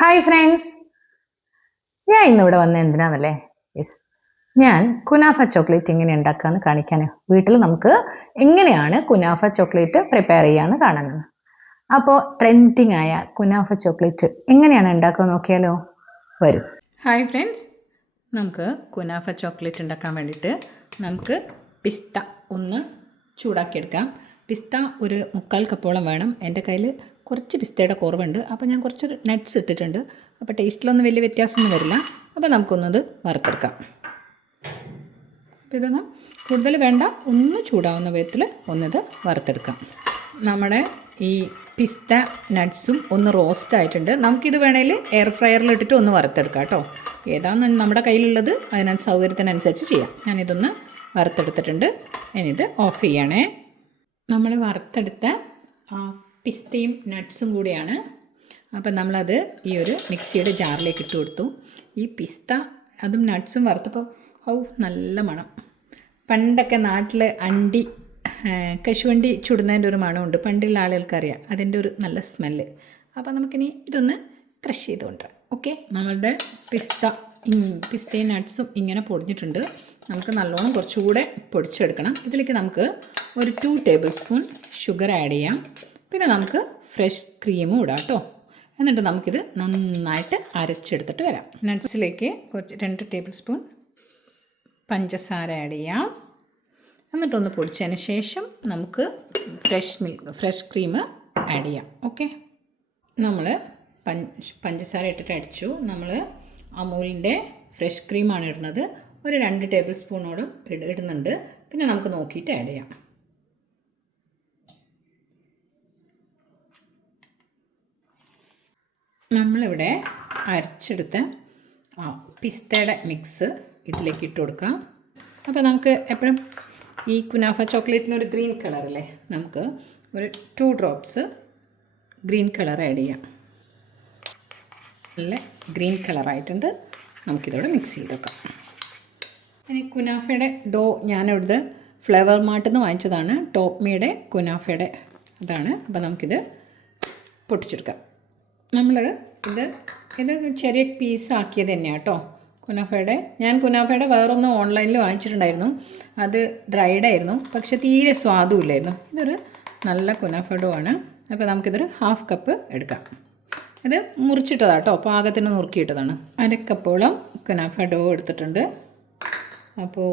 Hi friends, ഞാൻ ഇന്നിവിടെ വന്നത് എന്തിനാന്നല്ലേ? യെസ്, ഞാൻ കുനാഫ ചോക്ലേറ്റ് എങ്ങനെ ഉണ്ടാക്കാമെന്ന് കാണിക്കാൻ. വീട്ടിൽ നമുക്ക് എങ്ങനെയാണ് കുനാഫ ചോക്ലേറ്റ് പ്രിപ്പയർ ചെയ്യാമെന്ന് കാണുന്നത്. അപ്പോൾ ട്രെൻഡിങ് ആയ കുനാഫ ചോക്ലേറ്റ് എങ്ങനെയാണ് ഉണ്ടാക്കുക നോക്കിയാലോ? വരും. ഹായ് ഫ്രണ്ട്സ്, നമുക്ക് കുനാഫ ചോക്ലേറ്റ് ഉണ്ടാക്കാൻ വേണ്ടിയിട്ട് നമുക്ക് പിസ്ത ഒന്ന് ചൂടാക്കിയെടുക്കാം. പിസ്ത ഒരു 3/4 കപ്പോളം വേണം. എൻ്റെ കയ്യിൽ കുറച്ച് പിസ്തയുടെ കുറവുണ്ട്, അപ്പോൾ ഞാൻ കുറച്ച് നട്ട്സ് ഇട്ടിട്ടുണ്ട്. അപ്പോൾ ടേസ്റ്റിലൊന്നും വലിയ വ്യത്യാസമൊന്നും വരില്ല. അപ്പോൾ നമുക്കൊന്നത് വറുത്തെടുക്കാം. അപ്പോൾ ഇതൊന്നും കൂടുതൽ വേണ്ട, ഒന്ന് ചൂടാവുന്ന വിധത്തിൽ ഒന്നത് വറുത്തെടുക്കാം. നമ്മുടെ ഈ പിസ്ത നട്ട്സും ഒന്ന് റോസ്റ്റ് ആയിട്ടുണ്ട്. നമുക്കിത് വേണമെങ്കിൽ എയർ ഫ്രയറിൽ ഇട്ടിട്ട് ഒന്ന് വറുത്തെടുക്കാം കേട്ടോ. ഏതാണ് നമ്മുടെ കയ്യിലുള്ളത് അതിനനുസരിച്ച് സൗകര്യത്തിനനുസരിച്ച് ചെയ്യാം. ഞാനിതൊന്ന് വറുത്തെടുത്തിട്ടുണ്ട്. ഇനിയിത് ഓഫ് ചെയ്യണേ. നമ്മൾ വറുത്തെടുത്ത പിസ്തയും നട്ട്സും കൂടിയാണ്. അപ്പം നമ്മളത് ഈ ഒരു മിക്സിയുടെ ജാറിലേക്ക് ഇട്ട് കൊടുത്തു. ഈ പിസ്ത അതും നട്ട്സും വറുത്തപ്പോൾ നല്ല മണം. പണ്ടൊക്കെ നാട്ടിൽ കശുവണ്ടി ചുടുന്നതിൻ്റെ ഒരു മണമുണ്ട്, പണ്ടുള്ള ആളുകൾക്കറിയാം അതിൻ്റെ ഒരു നല്ല സ്മെല്ല്. അപ്പോൾ നമുക്കിനി ഇതൊന്ന് ക്രഷ് ചെയ്ത് കൊണ്ടുവരാം. ഓക്കെ, നമ്മളുടെ പിസ്തയും നട്ട്സും ഇങ്ങനെ പൊടിഞ്ഞിട്ടുണ്ട്. നമുക്ക് നല്ലോണം കുറച്ചുകൂടെ പൊടിച്ചെടുക്കണം. ഇതിലേക്ക് നമുക്ക് ഒരു 2 ടേബിൾ സ്പൂൺ ഷുഗർ ആഡ് ചെയ്യാം. പിന്നെ നമുക്ക് ഫ്രഷ് ക്രീമും ഇടാം കേട്ടോ. എന്നിട്ട് നമുക്കിത് നന്നായിട്ട് അരച്ചെടുത്തിട്ട് വരാം. നട്ട്സിലേക്ക് കുറച്ച് 2 ടേബിൾ സ്പൂൺ പഞ്ചസാര ആഡ് ചെയ്യാം. എന്നിട്ടൊന്ന് പൊടിച്ചതിന് ശേഷം നമുക്ക് ഫ്രഷ് ക്രീം ആഡ് ചെയ്യാം. ഓക്കെ, നമ്മൾ പഞ്ചസാര ഇട്ടിട്ട് അടിച്ചു. നമ്മൾ അമൂലിൻ്റെ ഫ്രഷ് ക്രീമാണ് ഇടുന്നത്. ഒരു 2 ടേബിൾ സ്പൂണോടും ഇടുന്നുണ്ട്. പിന്നെ നമുക്ക് നോക്കിയിട്ട് ആഡ് ചെയ്യാം. നമ്മളിവിടെ അരച്ചെടുത്ത പിസ്തയുടെ മിക്സ് ഇതിലേക്ക് ഇട്ട് കൊടുക്കാം. അപ്പോൾ നമുക്ക് എപ്പോഴും ഈ കുനാഫ ചോക്ലേറ്റിനൊരു ഗ്രീൻ കളറല്ലേ, നമുക്ക് ഒരു 2 ഡ്രോപ്സ് ഗ്രീൻ കളർ ആഡ് ചെയ്യാം. നല്ല ഗ്രീൻ കളറായിട്ടുണ്ട്. നമുക്കിതോടെ മിക്സ് ചെയ്ത് വെക്കാം. ഇനി കുനാഫയുടെ ഡോ ഞാനിവിടുത്തെ ഫ്ലേവർ മാർട്ടിൽ നിന്ന് വാങ്ങിച്ചതാണ്. ടോപ്മിയുടെ കുനാഫയുടെ ഇതാണ്. അപ്പോൾ നമുക്കിത് പൊട്ടിച്ചെടുക്കാം. നമ്മൾ ഇത് ചെറിയ പീസാക്കിയത് തന്നെയാണ് കേട്ടോ ഞാൻ കുനാഫയുടെ വേറൊന്ന് ഓൺലൈനിൽ വാങ്ങിച്ചിട്ടുണ്ടായിരുന്നു. അത് ഡ്രൈഡ് ആയിരുന്നു, പക്ഷെ തീരെ സ്വാദുമില്ലായിരുന്നു. ഇതൊരു നല്ല കുനാഫ ഡോ ആണ്. അപ്പോൾ നമുക്കിതൊരു 1/2 കപ്പ് എടുക്കാം. ഇത് മുറിച്ചിട്ടതാണ് കേട്ടോ, പാകത്തിന് നുറുക്കിയിട്ടതാണ്. 1/2 കപ്പോളം കുനാഫ ഡോ എടുത്തിട്ടുണ്ട്. അപ്പോൾ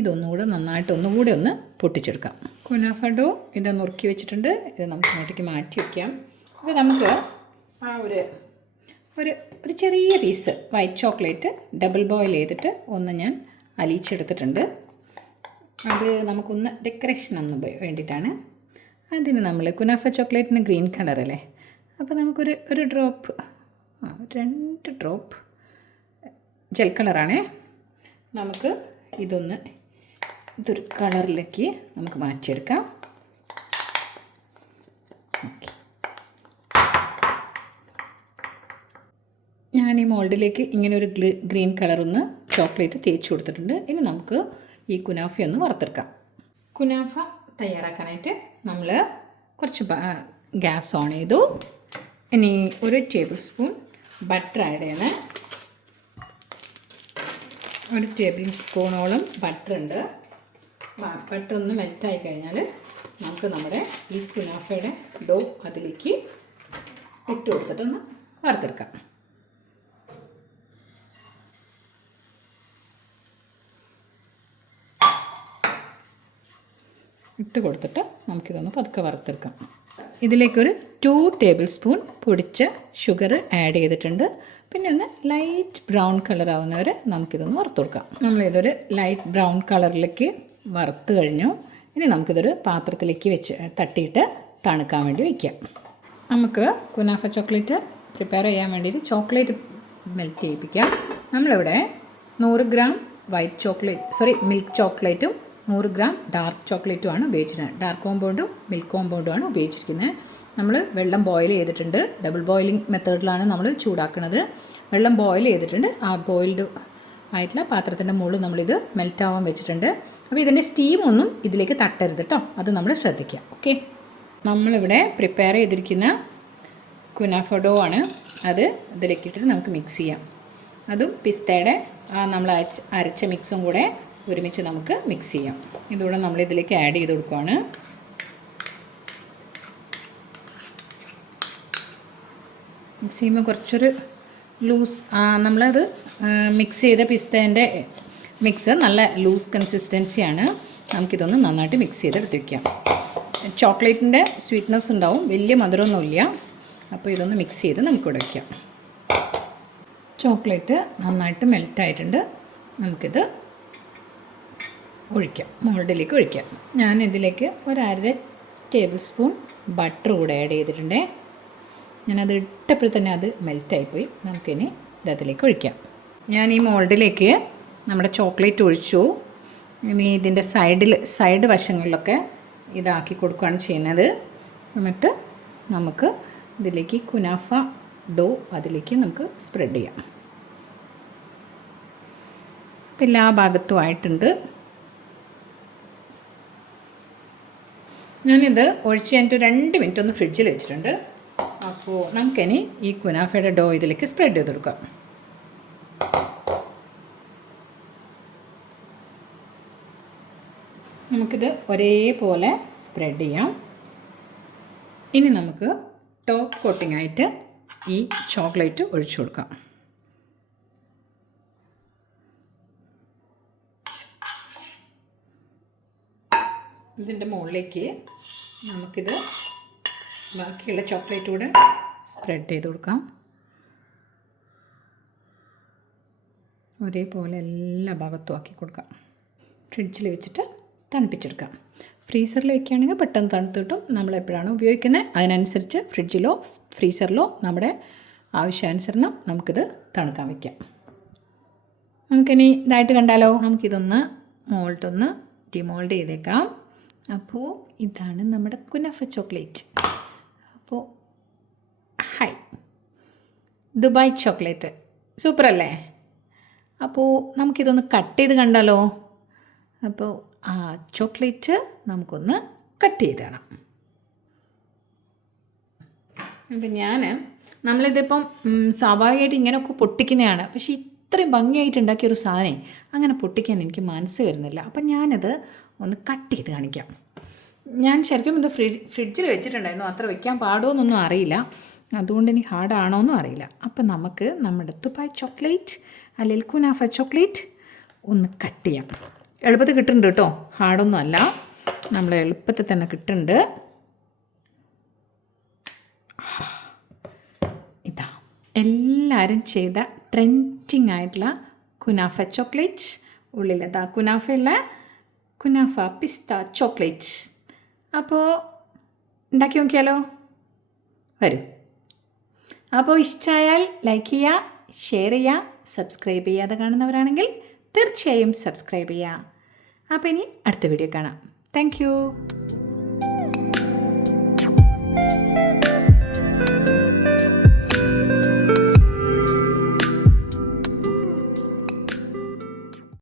ഇതൊന്നുകൂടെ നന്നായിട്ട് ഒന്നുകൂടി ഒന്ന് പൊട്ടിച്ചെടുക്കാം. കുനാഫ ഡോ ഇത് നുറുക്കി വെച്ചിട്ടുണ്ട്. ഇത് നമുക്ക് അങ്ങോട്ടേക്ക് മാറ്റി വയ്ക്കാം. അപ്പോൾ നമുക്ക് ഒരു ചെറിയ piece white chocolate double boil ചെയ്തിട്ട് ഒന്ന് ഞാൻ അലിയിച്ചെടുത്തിട്ടുണ്ട്. അത് നമുക്കൊന്ന് ഡെക്കറേഷൻ ഒന്ന് വേണ്ടിയിട്ടാണ്. അതിന് നമ്മൾ കുനാഫ ചോക്ലേറ്റിന് ഗ്രീൻ കളറല്ലേ, അപ്പോൾ നമുക്കൊരു ഡ്രോപ്പ് 2 ഡ്രോപ്പ് ജെൽ കളറാണേ. നമുക്ക് ഇതൊരു കളറിലേക്ക് നമുക്ക് മാറ്റിയെടുക്കാം. ഓക്കെ, ഞാൻ ഈ മോൾഡിലേക്ക് ഇങ്ങനെ ഒരു ഗ്രീൻ കളറൊന്ന് ചോക്ലേറ്റ് തേച്ച് കൊടുത്തിട്ടുണ്ട്. ഇനി നമുക്ക് ഈ കുനാഫ ഒന്ന് വറുത്തെടുക്കാം. കുനാഫ തയ്യാറാക്കാനായിട്ട് നമ്മൾ കുറച്ച് ഗ്യാസ് ഓൺ ചെയ്തു. ഇനി 1 ടേബിൾ സ്പൂൺ ബട്ടർ ആഡ് ചെയ്യണേ. 1 ടേബിൾ സ്പൂണോളം ബട്ടർ ഉണ്ട്. ബട്ടർ ഒന്ന് മെൽറ്റായി കഴിഞ്ഞാൽ നമുക്ക് നമ്മുടെ ഈ കുനാഫയുടെ ഡോ അതിലേക്ക് ഇട്ട് കൊടുത്തിട്ടൊന്ന് വറുത്തെടുക്കാം. ഇട്ട് കൊടുത്തിട്ട് നമുക്കിതൊന്ന് പതുക്കെ വറുത്തെടുക്കാം. ഇതിലേക്കൊരു 2 ടേബിൾ സ്പൂൺ പൊടിച്ച ഷുഗർ ആഡ് ചെയ്തിട്ടുണ്ട്. പിന്നെ ഒന്ന് ലൈറ്റ് ബ്രൗൺ കളർ ആവുന്നവരെ നമുക്കിതൊന്ന് വറുത്ത് കൊടുക്കാം. നമ്മളിതൊരു ലൈറ്റ് ബ്രൗൺ കളറിലേക്ക് വറുത്ത് കഴിഞ്ഞു. ഇനി നമുക്കിതൊരു പാത്രത്തിലേക്ക് തട്ടിയിട്ട് തണുക്കാൻ വേണ്ടി വയ്ക്കാം. നമുക്ക് കുനാഫ ചോക്ലേറ്റ് പ്രിപ്പയർ ചെയ്യാൻ വേണ്ടിയിട്ട് ചോക്ലേറ്റ് മെൽറ്റ് ചെയ്യിപ്പിക്കാം. നമ്മളിവിടെ 100 ഗ്രാം മിൽക്ക് ചോക്ലേറ്റും 100 ഗ്രാം ഡാർക്ക് ചോക്ലേറ്റുമാണ് ഉപയോഗിച്ചിരുന്നത്. ഡാർക്ക് കോമ്പൗണ്ടും മിൽക്ക് കോമ്പൗണ്ടുമാണ് ഉപയോഗിച്ചിരിക്കുന്നത്. നമ്മൾ വെള്ളം ബോയിൽ ചെയ്തിട്ടുണ്ട്. ഡബിൾ ബോയിലിംഗ് മെത്തേഡിലാണ് നമ്മൾ ചൂടാക്കുന്നത്. വെള്ളം ബോയിൽ ചെയ്തിട്ടുണ്ട്. ആ ബോയിൽഡ് ആയിട്ടുള്ള പാത്രത്തിൻ്റെ മുകളിൽ നമ്മളിത് മെൽറ്റാവാൻ വെച്ചിട്ടുണ്ട്. അപ്പോൾ ഇതിൻ്റെ സ്റ്റീമൊന്നും ഇതിലേക്ക് തട്ടരുത് കേട്ടോ, അത് നമ്മൾ ശ്രദ്ധിക്കാം. ഓക്കെ, നമ്മളിവിടെ പ്രിപ്പയർ ചെയ്തിരിക്കുന്ന കുനാഫ ഡോ ആണ്. അത് ഇതിലേക്ക് ഇട്ടിട്ട് നമുക്ക് മിക്സ് ചെയ്യാം. അതും പിസ്തയുടെ നമ്മൾ അരച്ച മിക്സും കൂടെ ഒരുമിച്ച് നമുക്ക് മിക്സ് ചെയ്യാം. ഇതുകൂടെ നമ്മൾ ഇതിലേക്ക് ആഡ് ചെയ്ത് കൊടുക്കുകയാണ്. മിക്സ് ചെയ്യുമ്പോൾ കുറച്ചൊരു ലൂസ്, നമ്മളത് മിക്സ് ചെയ്ത പിസ്തേൻ്റെ മിക്സ് നല്ല ലൂസ് കൺസിസ്റ്റൻസിയാണ്. നമുക്കിതൊന്ന് നന്നായിട്ട് മിക്സ് ചെയ്തെടുത്ത് വയ്ക്കാം. ചോക്ലേറ്റിൻ്റെ സ്വീറ്റ്നെസ് ഉണ്ടാവും, വലിയ മധുരമൊന്നുമില്ല. അപ്പോൾ ഇതൊന്ന് മിക്സ് ചെയ്ത് നമുക്കിവിടെ വയ്ക്കാം. ചോക്ലേറ്റ് നന്നായിട്ട് മെൽറ്റായിട്ടുണ്ട്. നമുക്കിത് ഒഴിക്കാം, മോൾഡിലേക്ക് ഒഴിക്കാം. ഞാൻ ഇതിലേക്ക് 1/2 ടേബിൾ സ്പൂൺ ബട്ടർ കൂടെ ആഡ് ചെയ്തിട്ടുണ്ട്. ഞാനത് ഇട്ടപ്പോൾ തന്നെ അത് മെൽറ്റായിപ്പോയി. നമുക്കിനി ഇതിലേക്ക് ഒഴിക്കാം. ഞാൻ ഈ മോൾഡിലേക്ക് നമ്മുടെ ചോക്ലേറ്റ് ഒഴിച്ചു. ഇനി ഇതിൻ്റെ സൈഡ് വശങ്ങളിലൊക്കെ ഇതാക്കി കൊടുക്കുകയാണ് ചെയ്യുന്നത്. എന്നിട്ട് നമുക്ക് ഇതിലേക്ക് കുനാഫ ഡോ അതിലേക്ക് നമുക്ക് സ്പ്രെഡ് ചെയ്യാം. ഇപ്പം എല്ലാ ഭാഗത്തും ആയിട്ടുണ്ട്. ഞാനിത് ഒഴിച്ച് കഴിഞ്ഞിട്ട് 2 മിനിറ്റ് ഒന്ന് ഫ്രിഡ്ജിൽ വെച്ചിട്ടുണ്ട്. അപ്പോൾ നമുക്കിനി ഈ കുനാഫയുടെ ഡോ ഇതിലേക്ക് സ്പ്രെഡ് ചെയ്ത് കൊടുക്കാം. നമുക്കിത് ഒരേപോലെ സ്പ്രെഡ് ചെയ്യാം. ഇനി നമുക്ക് ടോപ്പ് കോട്ടിംഗ് ആയിട്ട് ഈ ചോക്ലേറ്റ് ഒഴിച്ചു കൊടുക്കാം. ഇതിൻ്റെ മുകളിലേക്ക് നമുക്കിത് ബാക്കിയുള്ള ചോക്ലേറ്റ് കൂടെ സ്പ്രെഡ് ചെയ്ത് കൊടുക്കാം. ഒരേപോലെ എല്ലാ ഭാഗത്തും ആക്കി കൊടുക്കാം. ഫ്രിഡ്ജിൽ വെച്ചിട്ട് തണുപ്പിച്ചെടുക്കാം. ഫ്രീസറിൽ വയ്ക്കുകയാണെങ്കിൽ പെട്ടെന്ന് തണുത്ത് കിട്ടും. നമ്മളെപ്പോഴാണ് ഉപയോഗിക്കുന്നത് അതിനനുസരിച്ച് ഫ്രിഡ്ജിലോ ഫ്രീസറിലോ നമ്മുടെ ആവശ്യാനുസരണം നമുക്കിത് തണുക്കാൻ വയ്ക്കാം. നമുക്കിനി ഇതായിട്ട് കണ്ടാലോ? നമുക്കിതൊന്ന് മോൾഡൊന്ന് ഡിമോൾഡ് ചെയ്തേക്കാം. അപ്പോൾ ഇതാണ് നമ്മുടെ കുനാഫ ചോക്ലേറ്റ്. അപ്പോൾ ഹായ്, ദുബായ് ചോക്ലേറ്റ് സൂപ്പർ അല്ലേ? അപ്പോൾ നമുക്കിതൊന്ന് കട്ട് ചെയ്ത് കണ്ടാലോ? അപ്പോൾ ആ ചോക്ലേറ്റ് നമുക്കൊന്ന് കട്ട് ചെയ്ത് കാണാം. അപ്പം നമ്മളിതിപ്പം സ്വാഭാവികമായിട്ട് ഇങ്ങനെയൊക്കെ പൊട്ടിക്കുന്നതാണ്. പക്ഷേ ഇത്രയും ഭംഗിയായിട്ട് ഉണ്ടാക്കിയൊരു സാധനം അങ്ങനെ പൊട്ടിക്കാൻ എനിക്ക് മനസ്സ് വരുന്നില്ല. അപ്പം ഞാനത് ഒന്ന് കട്ട് ചെയ്ത് കാണിക്കാം. ഞാൻ ശരിക്കും ഇത് ഫ്രിഡ്ജിൽ വെച്ചിട്ടുണ്ടായിരുന്നു. അത്ര വയ്ക്കാൻ പാടുമോയെന്നൊന്നും അറിയില്ല. അതുകൊണ്ട് എനിക്ക് ഹാർഡാണോയെന്നും അറിയില്ല. അപ്പം നമുക്ക് നമ്മുടെ ദുബായ് ചോക്ലേറ്റ് അല്ലെങ്കിൽ കുനാഫ ചോക്ലേറ്റ് ഒന്ന് കട്ട് ചെയ്യാം. എളുപ്പത്തിൽ കിട്ടുന്നുണ്ട് കേട്ടോ, ഹാർഡൊന്നും അല്ല, നമ്മൾ എളുപ്പത്തിൽ തന്നെ കിട്ടുന്നുണ്ട്. ഇതാ എല്ലാവരും ചെയ്ത ട്രെൻഡിങ് ആയിട്ടുള്ള കുനാഫ ചോക്ലേറ്റ്. ഉള്ളിലതാ കുനാഫ പിസ്ത ചോക്ലേറ്റ്. അപ്പോൾ ഉണ്ടാക്കി നോക്കിയാലോ? വരൂ. അപ്പോൾ ഇഷ്ടമായാൽ ലൈക്ക് ചെയ്യുക, ഷെയർ ചെയ്യുക, സബ്സ്ക്രൈബ് ചെയ്യാതെ കാണുന്നവരാണെങ്കിൽ തീർച്ചയായും സബ്സ്ക്രൈബ് ചെയ്യുക. അപ്പോൾ ഇനി അടുത്ത വീഡിയോ കാണാം. Thank you.